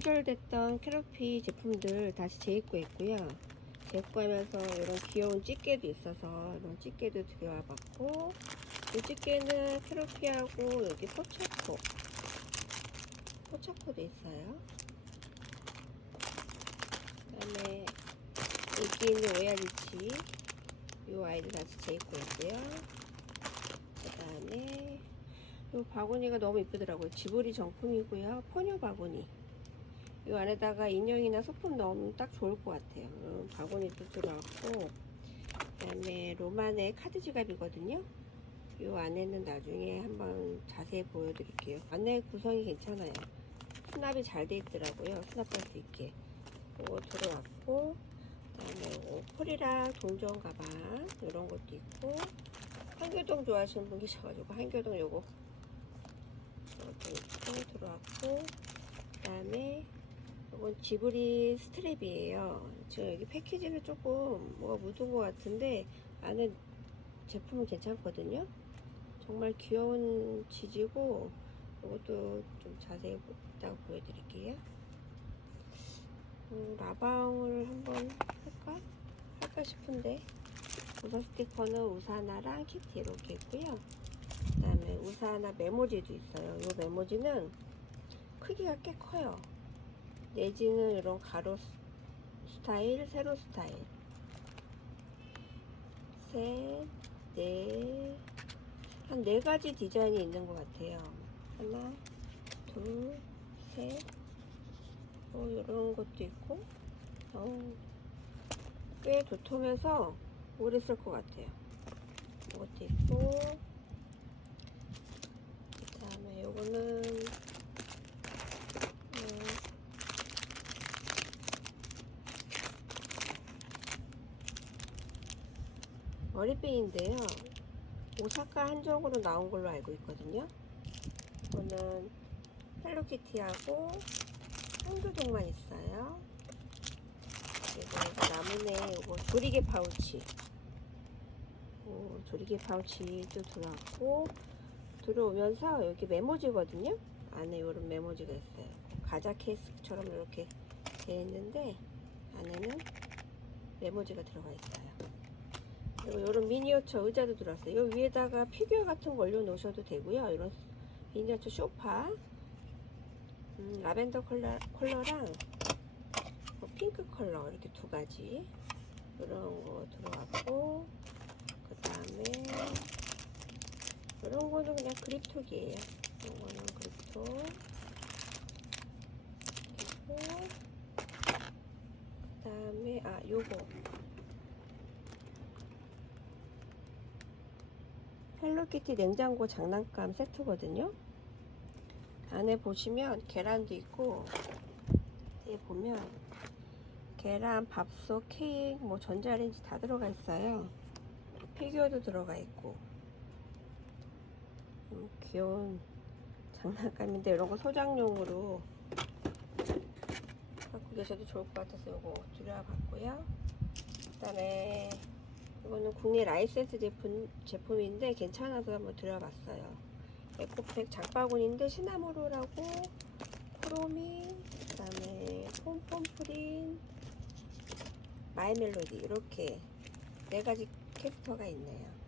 품절됐던 캐러피 제품들 다시 재입고했고요. 재입고하면서 이런 귀여운 찌개도 있어서 이런 찌개도 들여와봤고 이 찌개는 캐러피하고 여기 포차코 포차코도 있어요. 그 다음에 여기 있는 오야리치 이 아이들 다시 재입고했고요. 그 다음에 이 바구니가 너무 이쁘더라고요. 지브리 정품이고요. 포뇨 바구니. 이 안에다가 인형이나 소품 넣으면 딱 좋을 것 같아요. 음, 바구니도 들어갔고, 그다음에 로만의 카드 지갑이거든요. 이 안에는 나중에 한번 자세히 보여드릴게요. 안에 구성이 괜찮아요. 수납이 잘 돼 있더라고요. 수납할 수 있게. 이거 들어왔고, 그다음에 폴이랑 동전 가방 이런 것도 있고, 한교동 좋아하시는 분 계셔가지고 한교동 요거 이것도 있고 들어왔고, 지브리 스트랩이에요. 지금 여기 패키지는 조금 뭐가 묻은 것 같은데 안에 제품은 괜찮거든요. 정말 귀여운 지지고 이것도 좀 자세히 이따가 보여드릴게요. 음, 라방을 한번 할까? 할까 싶은데 우산 스티커는 우산화랑 키티 이렇게 있고요. 그 다음에 우산화 메모지도 있어요. 이 메모지는 크기가 꽤 커요. 내지는 이런 가로 스- 스타일, 세로 스타일. 셋, 넷, 한 네 가지 디자인이 있는 것 같아요. 하나, 둘, 셋, 어, 이런 것도 있고, 어, 꽤 도톰해서 오래 쓸 것 같아요. 이것도 있고, 그 다음에 요거는, 음, 머리핀인데요. 오사카 한정으로 나온 걸로 알고 있거든요. 이거는 헬로키티하고 한교동만 있어요. 그리고 나무네 이거 조리개 파우치. 오, 조리개 파우치도 들어왔고 들어오면서 여기 메모지거든요. 안에 이런 메모지가 있어요. 과자 케이스처럼 이렇게 되어 있는데 안에는 메모지가 들어가 있어요. 이런 미니어처 의자도 들어왔어요. 이 위에다가 피규어 같은 거 올려놓으셔도 되고요. 이런 미니어처 소파, 음, 라벤더 컬러, 컬러랑 뭐 핑크 컬러 이렇게 두 가지 이런 거 들어왔고 그 다음에 이런 거는 그냥 그립톡이에요. 이런 거는 그립톡 그리고 그 다음에 아 요거 헬로키티 냉장고 장난감 세트거든요. 안에 보시면 계란도 있고 뒤에 보면 계란, 밥솥, 케이크, 뭐 전자레인지 다 들어가 있어요. 피규어도 들어가 있고 음, 귀여운 장난감인데 이런 거 소장용으로 갖고 계셔도 좋을 것 같아서 이거 들여봤고요. 그다음에 이거는 국내 라이센스 제품, 제품인데 괜찮아서 한번 들여봤어요. 에코팩 장바구니인데 시나모로라고 크로미, 그 다음에 폼폼프린, 마이멜로디 이렇게 네 가지 캐릭터가 있네요.